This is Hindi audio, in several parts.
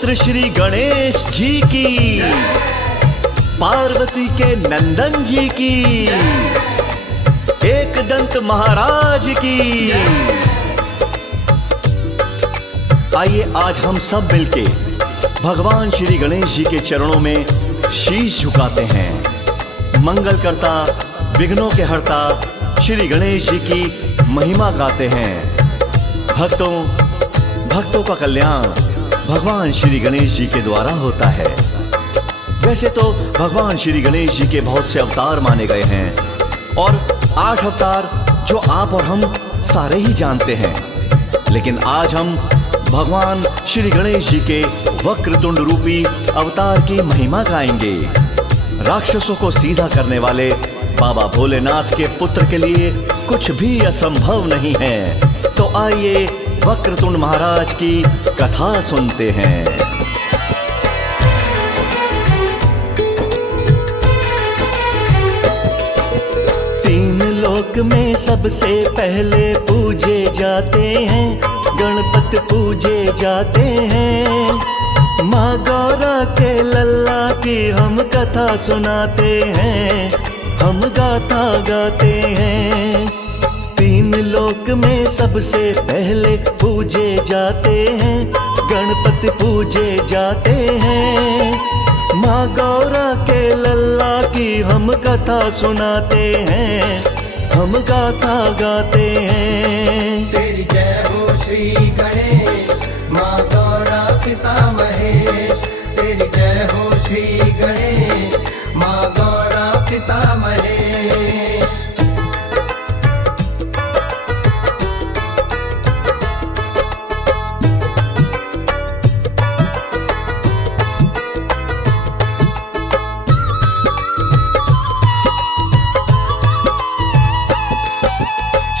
पुत्र श्री गणेश जी की, पार्वती के नंदन जी की, एकदंत महाराज की। आइए आज हम सब मिलके भगवान श्री गणेश जी के चरणों में शीश झुकाते हैं। मंगलकर्ता, विघ्नों के हर्ता श्री गणेश जी की महिमा गाते हैं। भक्तों का कल्याण भगवान श्री गणेश जी के द्वारा होता है। वैसे तो भगवान श्री गणेश जी के बहुत से अवतार माने गए हैं और 8 अवतार जो आप और हम सारे ही जानते हैं, लेकिन आज हम भगवान श्री गणेश जी के वक्रतुंड रूपी अवतार की महिमा गाएंगे। राक्षसों को सीधा करने वाले बाबा भोलेनाथ के पुत्र के लिए कुछ भी असंभव नहीं है। तो आइए वक्रतुंड महाराज की कथा सुनते हैं। तीन लोक में सबसे पहले पूजे जाते हैं, गणपति पूजे जाते हैं। माँ गौरा के लल्ला की हम कथा सुनाते हैं, हम गाथा गाते हैं। तीन लोक में सबसे पहले पूजे जाते हैं, गणपति पूजे जाते हैं। माँ गौरा के लल्ला की हम कथा सुनाते हैं, हम गाथा गाते हैं। तेरी जय हो श्री गणेश, माँ गौरा पिता महेश। तेरी जय हो श्री गणेश, माँ गौरा पिता महेश।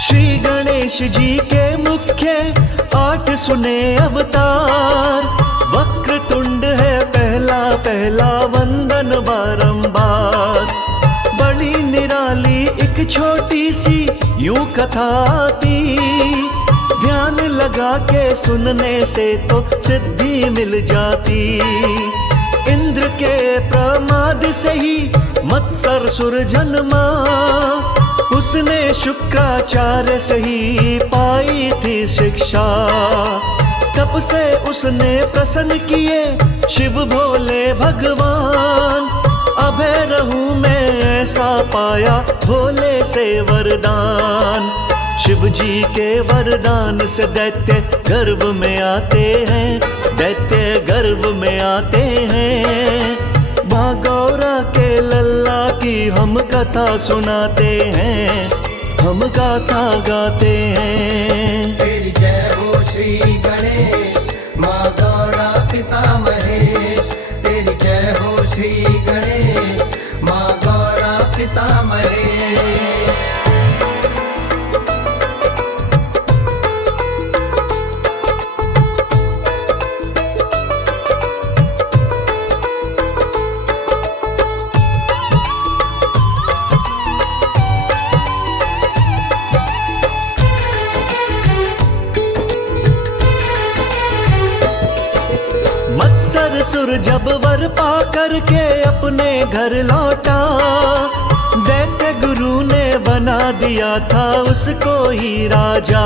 श्री गणेश जी के मुख्य 8 सुने अवतार। वक्रतुंड है पहला वंदन बारंबार। बड़ी निराली एक छोटी सी यूं कथा आती, ध्यान लगा के सुनने से तो सिद्धि मिल जाती। इंद्र के प्रमाद से ही मत्सरसुर जन्मा, उसने शुक्राचार्य से ही पाई थी शिक्षा। तब से उसने प्रसन्न किए शिव भोले भगवान। अभय रहूं मैं ऐसा पाया भोले से वरदान। शिव जी के वरदान से दैत्य गर्भ में आते हैं, दैत्य गर्भ में आते हैं। माँ गौरा के लल्ला की हम कथा सुनाते हैं, हम गाथा गाते हैं। तेरी जय हो श्री गणेश, माँ गौरा पिता महेश। तेरी जय हो श्री गणेश, माँ गौरा पिता महेश। मत्सरसुर जब वर पा करके अपने घर लौटा, दैत्य गुरु ने बना दिया था उसको ही राजा।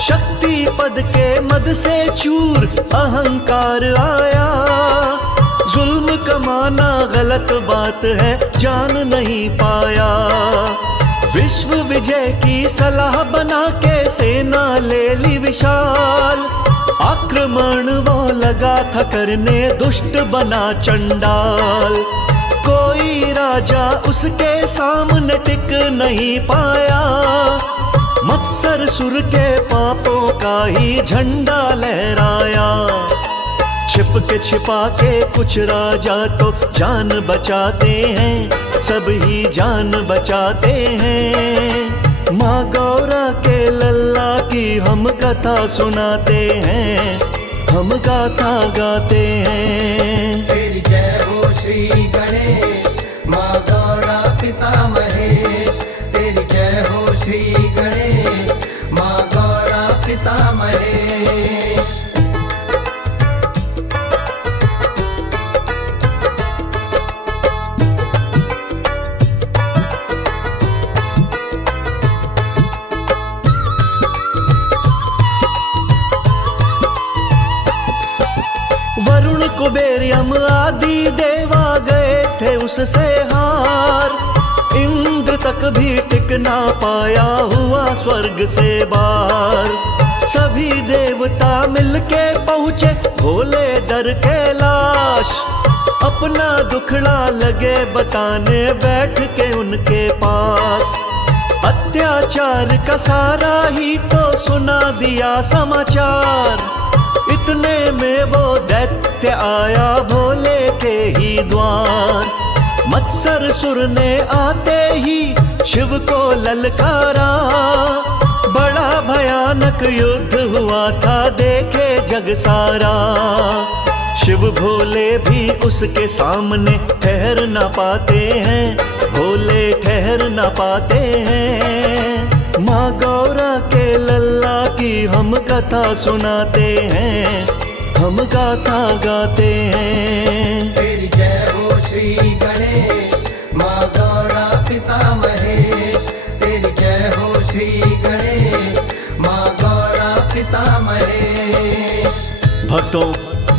शक्ति पद के मद से चूर अहंकार आया। जुल्म कमाना गलत बात है, जान नहीं पाया। विश्व विजय की सलाह बना के सेना ले ली विशाल। आक्रमण वो लगा था करने, दुष्ट बना चंडाल। कोई राजा उसके सामने टिक नहीं पाया। मत्सरसुर के पापों का ही झंडा लहराया। छिप के छिपा के कुछ राजा तो जान बचाते हैं, सब ही जान बचाते हैं। माँ गौरा के लल्ला की हम कथा सुनाते हैं, हम गाथा गाते हैं। तेरी जय हो श्री गणेश, माँ गौरा पिता महेश। तेरी जय हो श्री गणेश, माँ गौरा पिता महेश। देर यम आदि देवा गए थे उससे हार। इंद्र तक भी टिक ना पाया, हुआ स्वर्ग से बार। सभी देवता मिलके पहुँचे भोले दर कैलाश। अपना दुखड़ा लगे बताने बैठ के उनके पास। अत्याचार का सारा ही तो सुना दिया समाचार। इतने में वो दैत्य आया भोले के ही द्वार। मत्सर सुर ने आते ही शिव को ललकारा। बड़ा भयानक युद्ध हुआ था देखे जग सारा। शिव भोले भी उसके सामने ठहर ना पाते हैं, भोले ठहर ना पाते हैं। माँ गौरा के लल्ला की हम कथा सुनाते हैं, हम गाथा गाते हैं। तेरी जय हो श्री गणेश, माँ गौरा पिता महेश। तेरी जय हो श्री गणेश, माँ गौरा पिता महेश। भक्तों,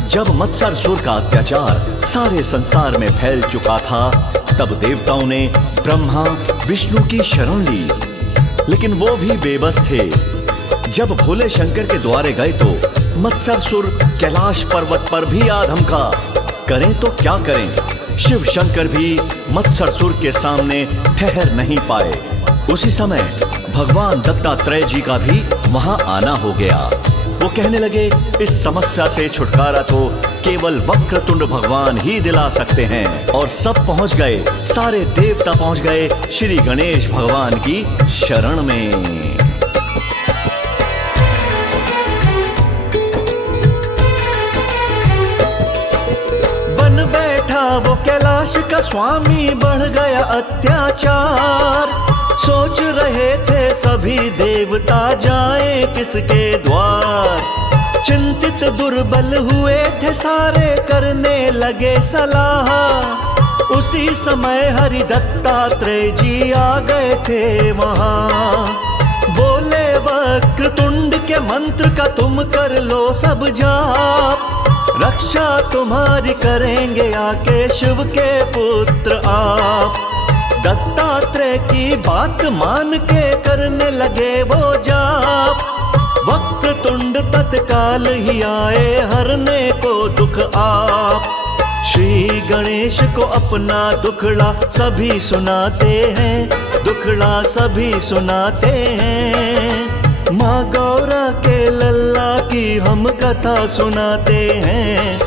जब मत्सरासुर का अत्याचार सारे संसार में फैल चुका था, तब देवताओं ने ब्रह्मा विष्णु की शरण ली, लेकिन वो भी बेबस थे। जब भोले शंकर के द्वारे गए तो मत्सरासुर कैलाश पर्वत पर भी आ धमका। करें तो क्या करें, शिव शंकर भी मत्सरासुर के सामने ठहर नहीं पाए। उसी समय भगवान दत्तात्रेय जी का भी वहां आना हो गया। वो कहने लगे, इस समस्या से छुटकारा तो केवल वक्रतुंड भगवान ही दिला सकते हैं। और सब पहुंच गए, सारे देवता पहुंच गए श्री गणेश भगवान की शरण में। बन बैठा वो कैलाश का स्वामी, बढ़ गया अत्याचार। सोच रहे थे सभी देवता जाएं किसके द्वार। चिंतित दुर्बल हुए थे सारे, करने लगे सलाह। उसी समय हरि दत्तात्रेय जी आ गए थे वहां। बोले वक्रतुंड के मंत्र का तुम कर लो सब जाप। रक्षा तुम्हारी करेंगे आके शिव के पुत्र आप। दत्तात्रेय की बात मान के करने लगे वो जाप। वक्रतुंड तत्काल ही आए हरने को दुख आप। श्री गणेश को अपना दुखड़ा सभी सुनाते हैं, दुखड़ा सभी सुनाते हैं। माँ गौरा के लल्ला की हम कथा सुनाते हैं,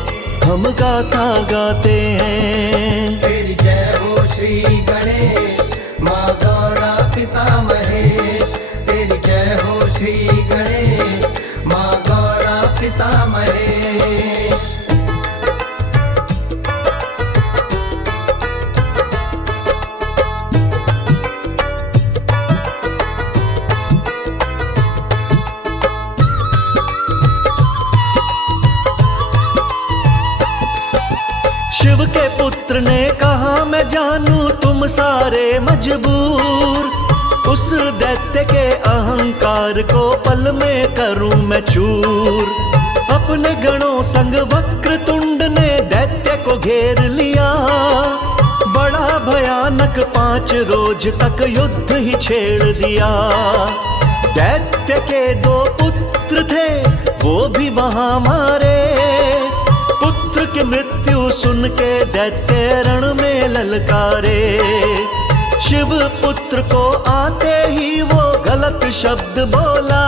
हम गाथा गाते हैं। तेरी जय हो श्री गणेश, माँ गौरा पिता महेश। तेरी जय हो श्री गणेश, माँ गौरा पिता महेश। शिव के पुत्र ने कहा मैं जानू तुम सारे मजबूर। उस दैत्य के अहंकार को पल में करूं मैं चूर। अपने गणों संग वक्रतुंड ने दैत्य को घेर लिया। बड़ा भयानक 5 रोज तक युद्ध ही छेड़ दिया। दैत्य के 2 पुत्र थे वो भी वहां मारे। पुत्र की मृत्यु सुन के दैत्य रण में ललकारे। शिव पुत्र को आते ही वो गलत शब्द बोला।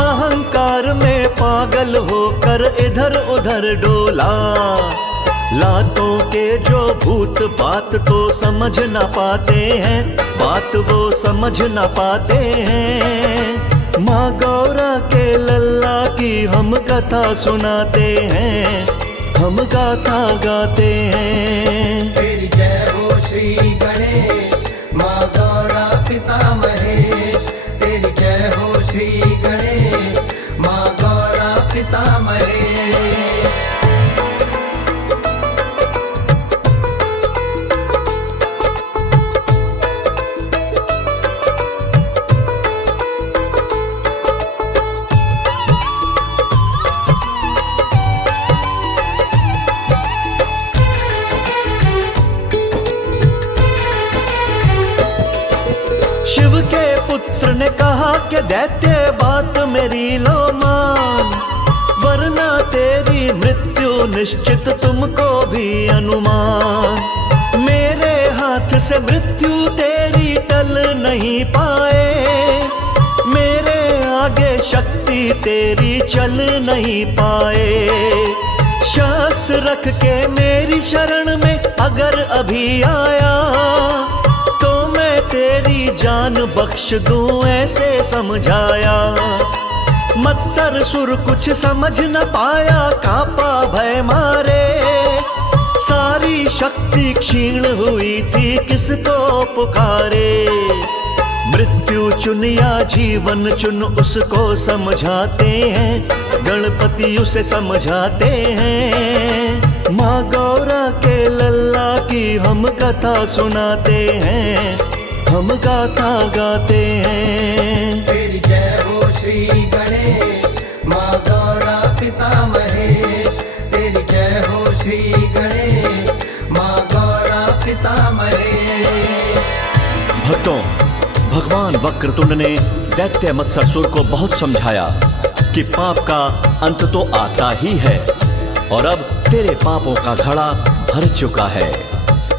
अहंकार में पागल होकर इधर उधर डोला। लातों के जो भूत बात तो समझ ना पाते हैं, बात वो समझ ना पाते हैं। माँ गौरा के लल्ला की हम कथा सुनाते हैं, हम गाथा गाते हैं। तेरी जय हो श्री गणेश, माँ गौरा पिता महेश। तेरी जय हो श्री गणेश, माँ गौरा पिता महेश। पुत्र ने कहा कि दैत्य बात मेरी लो मान, वरना तेरी मृत्यु निश्चित तुमको भी अनुमान। मेरे हाथ से मृत्यु तेरी टल नहीं पाए, मेरे आगे शक्ति तेरी चल नहीं पाए। शस्त्र रख के मेरी शरण में अगर अभी आया, तो मैं तेरी जान बख्श दूं ऐसे समझाया। मत्सरसुर कुछ समझ न पाया, कांपा भय मारे, सारी शक्ति क्षीण हुई थी किसको पुकारे। मृत्यु चुन या जीवन चुन उसको समझाते हैं, गणपति उसे समझाते हैं। माँ गौरा के लल्ला की हम कथा सुनाते हैं, हम गाथा गाते हैं। तेरी जय हो श्री गणेश, माँ गौरा पिता महेश। तेरी जय हो श्री गणेश, माँ गौरा पिता महेश। भक्तों, भगवान वक्रतुंड ने दैत्य मत्सरसुर को बहुत समझाया कि पाप का अंत तो आता ही है और अब तेरे पापों का घड़ा भर चुका है।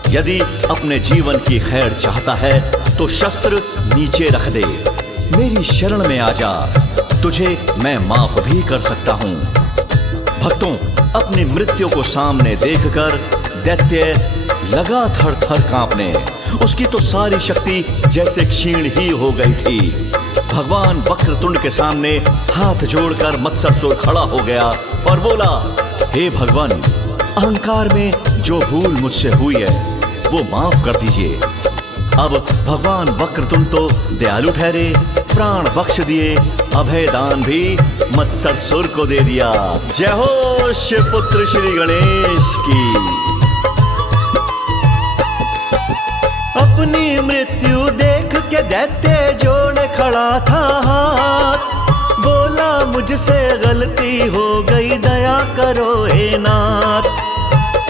यदि अपने जीवन की खैर चाहता है तो शस्त्र नीचे रख दे, मेरी शरण में आ जा, तुझे मैं माफ भी कर सकता हूं। भक्तों, अपनी मृत्यु को सामने देखकर दैत्य लगा थर थर कांपने। उसकी तो सारी शक्ति जैसे क्षीण ही हो गई थी। भगवान वक्रतुंड के सामने हाथ जोड़कर मत्सरसुर खड़ा हो गया और बोला, हे भगवान, अहंकार में जो भूल मुझसे हुई है वो माफ कर दीजिए। अब भगवान वक्रतुंड तो दयालु ठहरे, प्राण बख्श दिए, अभय दान भी मत्सरसुर को दे दिया। जय हो शिवपुत्र श्री गणेश की। अपनी मृत्यु देख के दैत्य जोड़े खड़ा था हाथ, बोला मुझसे गलती हो गई, दया करो हे नाथ।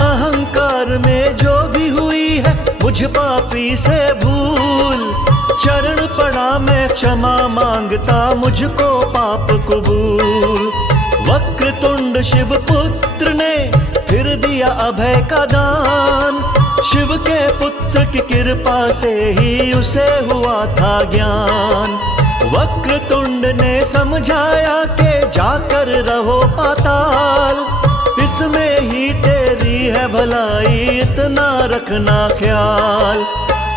अहंकार में जो भी हुई है मुझ पापी से भूल, चरण पड़ा मैं क्षमा मांगता, मुझको पाप कबूल। वक्रतुंड शिव पुत्र ने फिर दिया अभय का दान, शिव के पुत्र की कृपा से ही उसे हुआ था ज्ञान। वक्रतुंड ने समझाया कि जाकर रहो पाताल, इसमें ही तेरी है भलाई, इतना रखना ख्याल।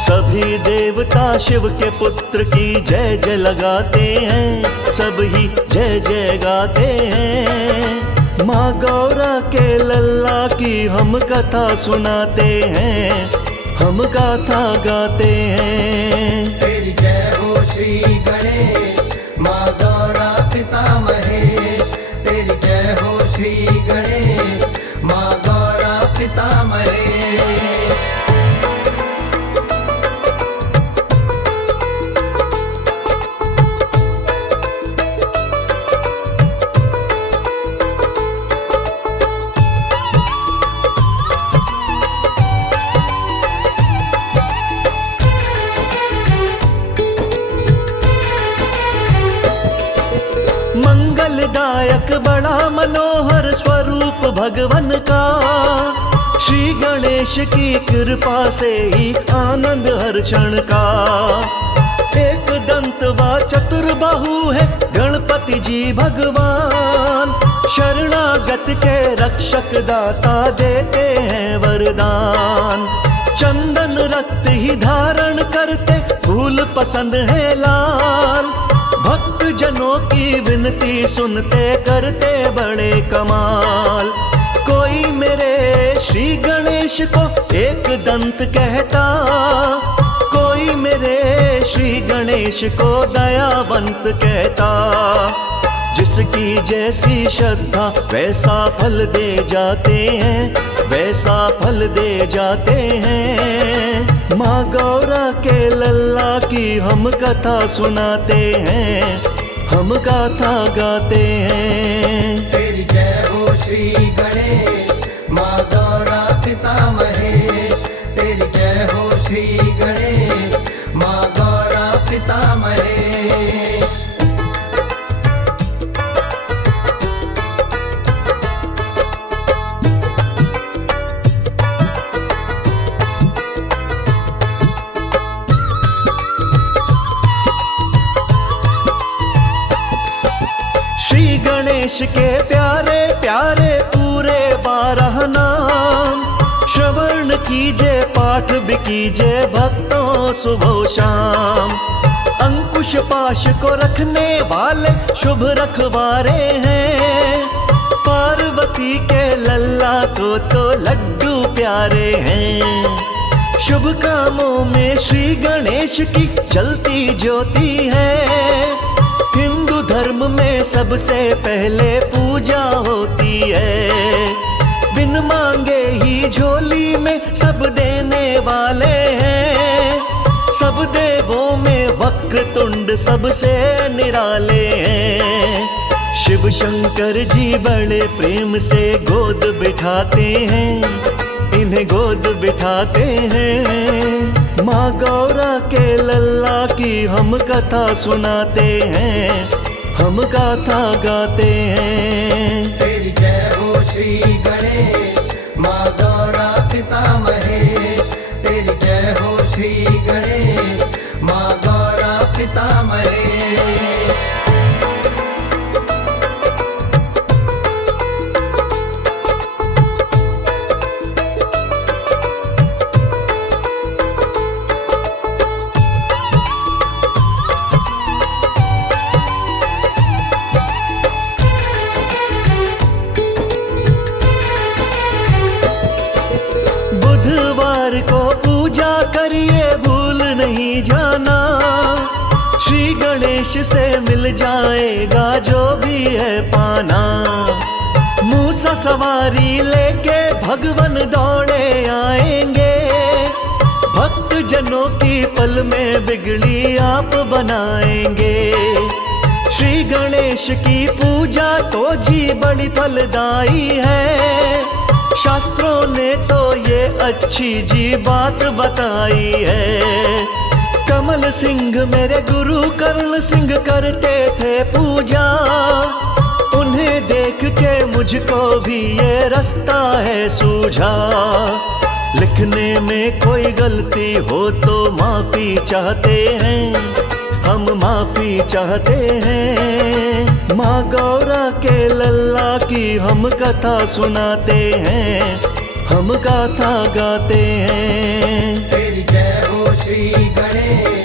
सभी देवता शिव के पुत्र की जय जय लगाते हैं, सब ही जय जय गाते हैं। माँ गौरा के लल्ला की हम कथा सुनाते हैं, हम गाथा गाते हैं। तेरी जय हो श्री गणेश, माँ गौरा पिता महेश। तेरी जय हो श्री गणेश, माँ गौरा पिता महेश। मंगलदायक बड़ा मनोहर स्वरूप भगवन का, श्री गणेश की कृपा से ही आनंद हर क्षण का। एक दंत व चतुर्बाहु है गणपति जी भगवान, शरणागत के रक्षक दाता देते हैं वरदान। चंदन रक्त ही धारण करते, फूल पसंद है लाल, भक्त जनों की विनती सुनते करते बड़े कमाल। कोई मेरे श्री गणेश को एक दंत कहता, कोई मेरे श्री गणेश को दयावंत कहता। जिसकी जैसी श्रद्धा वैसा फल दे जाते हैं, वैसा फल दे जाते हैं। माँ गौरा के लल्ला की हम कथा सुनाते हैं, हम गाथा गाते हैं। तेरी जय हो श्री गणेश, माँ गौरा पिता महेश। तेरी जय हो श्री गणेश, माँ गौरा पिता महेश। गणेश के प्यारे प्यारे पूरे 12 नाम, श्रवण कीजिए पाठ भी कीजिए भक्तों सुबह शाम। अंकुश पाश को रखने वाले शुभ रखवारे हैं, पार्वती के लल्ला को तो लड्डू प्यारे हैं। शुभ कामों में श्री गणेश की जलती ज्योति है, हिंदू धर्म में सबसे पहले पूजा होती है। बिन मांगे ही झोली में सब देने वाले हैं, सब देवों में वक्रतुंड सबसे निराले हैं। शिव शंकर जी बड़े प्रेम से गोद बिठाते हैं, इन्हें गोद बिठाते हैं। माँ गौरा के लल्ला की हम कथा सुनाते हैं, हम गाथा गाते हैं। तेरी जय हो श्री गणेश, माँ गौरा पिता महेश। तेरी जय हो श्री गणेश, माँ गौरा पिता महेश। बुधवार को पूजा करिए भूल नहीं जाना, श्री गणेश से मिल जाएगा जो भी है पाना। मूसा सवारी लेके भगवन दौड़े आएंगे, भक्त जनों की पल में बिगड़ी आप बनाएंगे। श्री गणेश की पूजा तो जी बड़ी फलदायी है, शास्त्रों ने तो ये अच्छी जी बात बताई है। कमल सिंह मेरे गुरु कर्ण सिंह करते थे पूजा, उन्हें देख के मुझको भी ये रास्ता है सूझा। लिखने में कोई गलती हो तो माफी चाहते हैं, हम माफी चाहते हैं। माँ गौरा के लल्ला की हम कथा सुनाते हैं, हम गाथा गाते हैं। तेरी जय हो श्री गणेश,